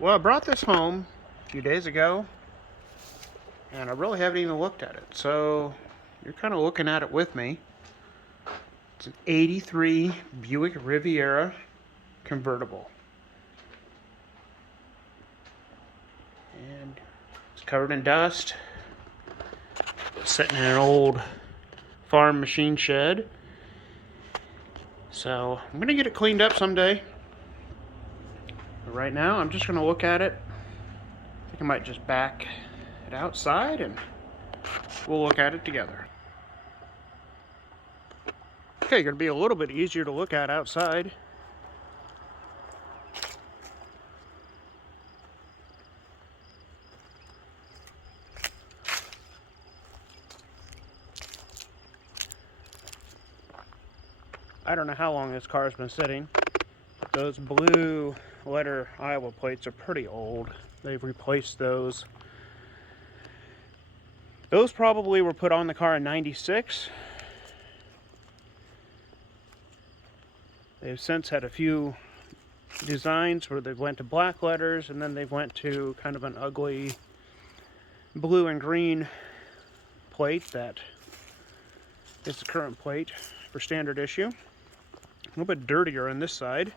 Well, I brought this home a few days ago, and I really haven't even looked at it. So you're kind of looking at it with me. It's an '83 Buick Riviera Convertible. And it's covered in dust. It's sitting in an old farm machine shed. So I'm going to get it cleaned up someday. But right now, I'm just going to look at it. I think I might just back it outside and we'll look at it together. Okay, going to be a little bit easier to look at outside. I don't know how long this car's been sitting. Those blue letter Iowa plates are pretty old. They've replaced those. Those probably were put on the car in '96. They've since had a few designs where they went to black letters, and then they went to kind of an ugly blue and green plate that is the current plate for standard issue. A little bit dirtier on this side.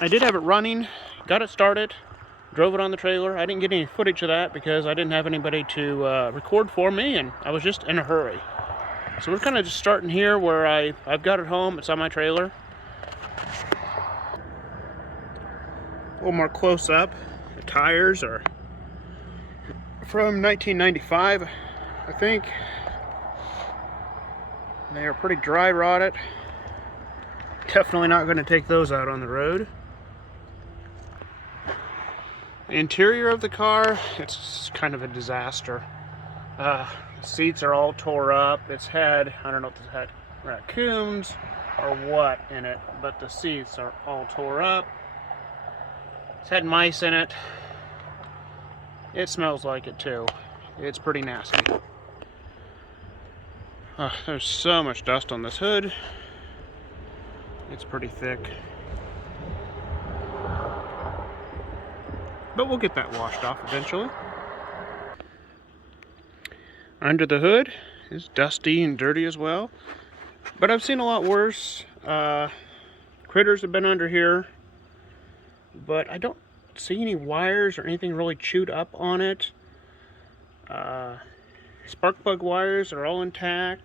I did have it running, got it started, drove it on the trailer. I didn't get any footage of that because I didn't have anybody to record for me, and I was just in a hurry. So we're kind of just starting here where I've got it home. It's on my trailer. A little more close up. The tires are from 1995, I think. They are pretty dry rotted. Definitely not going to take those out on the road. The interior of the car, it's kind of a disaster. Seats are all tore up. It's had, I don't know if it's had raccoons or what in it, but the seats are all tore up. It's had mice in it. It smells like it too. It's pretty nasty. There's so much dust on this hood. It's pretty thick. But we'll get that washed off eventually. Under the hood is dusty and dirty as well. But I've seen a lot worse. Critters have been under here. But I don't see any wires or anything really chewed up on it. Spark plug wires are all intact.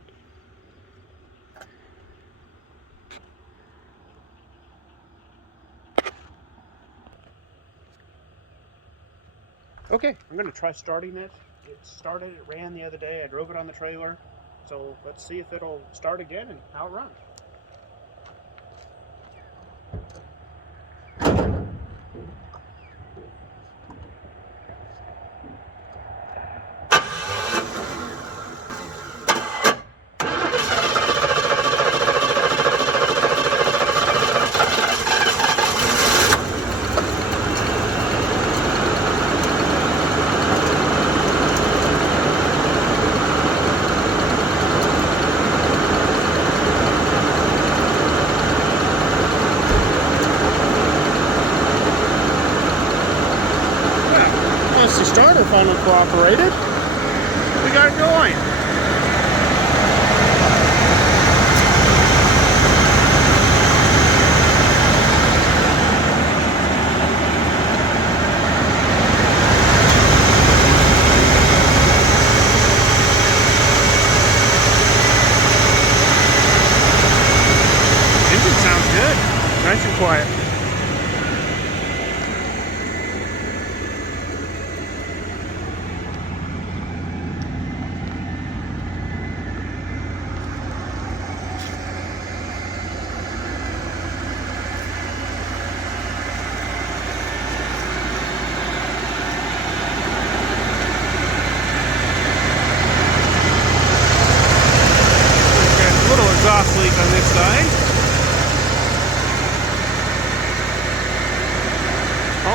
Okay, I'm going to try starting it. It started, it ran the other day. I drove it on the trailer. So let's see if it'll start again and how it runs. The starter finally cooperated. We got it going. Engine sounds good. Nice and quiet.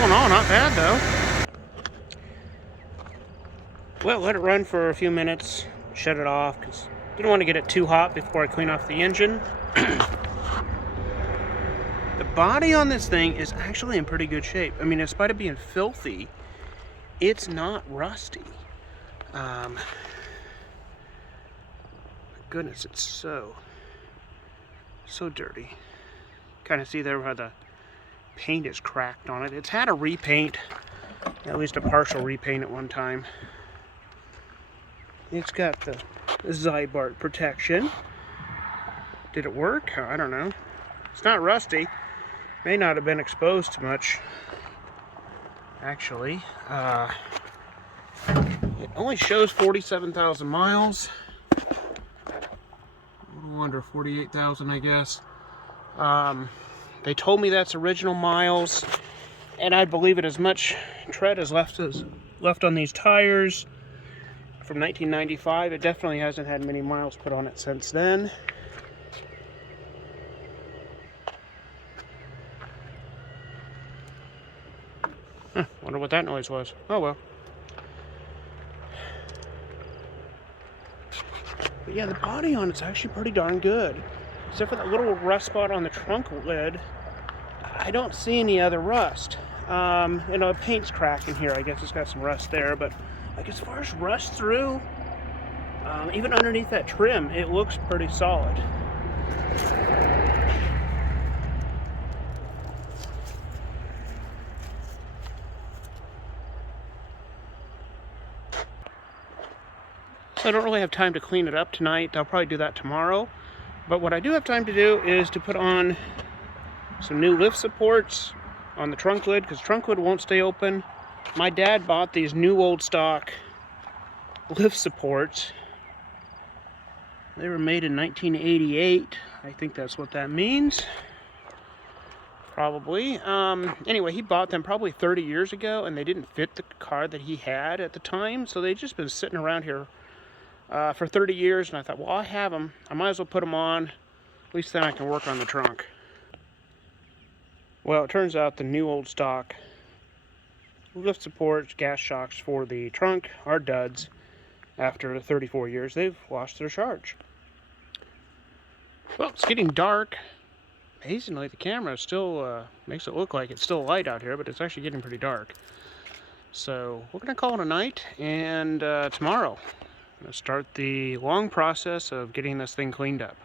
all in all, not bad though. Well, let it run for a few minutes, shut it off, because I didn't want to get it too hot before I clean off the engine. The body on this thing is actually in pretty good shape. I mean, in spite of being filthy, it's not rusty. Goodness, it's so dirty. Kind of see there where the paint is cracked on it. It's had a repaint, at least a partial repaint at one time. It's got the Zybark protection. Did it work? I don't know. It's not rusty. May not have been exposed too much, actually. It only shows 47,000 miles. No wonder, 48,000, I guess. They told me that's original miles, and I believe it. As much tread as left on these tires from 1995. It definitely hasn't had many miles put on it since then. Wonder what that noise was. Oh well. But yeah, the body on it's actually pretty darn good. Except for that little rust spot on the trunk lid, I don't see any other rust. You know, the paint's cracking here. I guess it's got some rust there, but like as far as rust through, even underneath that trim, it looks pretty solid. So I don't really have time to clean it up tonight. I'll probably do that tomorrow. But what I do have time to do is to put on some new lift supports on the trunk lid, because trunk lid won't stay open. My dad bought these new old stock lift supports. They were made in 1988. I think that's what that means. Probably. Anyway, he bought them probably 30 years ago, and they didn't fit the car that he had at the time. So they've just been sitting around here for 30 years, and I thought, well, I have them. I might as well put them on. At least then I can work on the trunk. Well, it turns out the new old stock lift supports, gas shocks for the trunk are duds. After 34 years, they've lost their charge. Well, it's getting dark. Amazingly, the camera still makes it look like it's still light out here, but it's actually getting pretty dark. So we're going to call it a night, and tomorrow I'm going to start the long process of getting this thing cleaned up.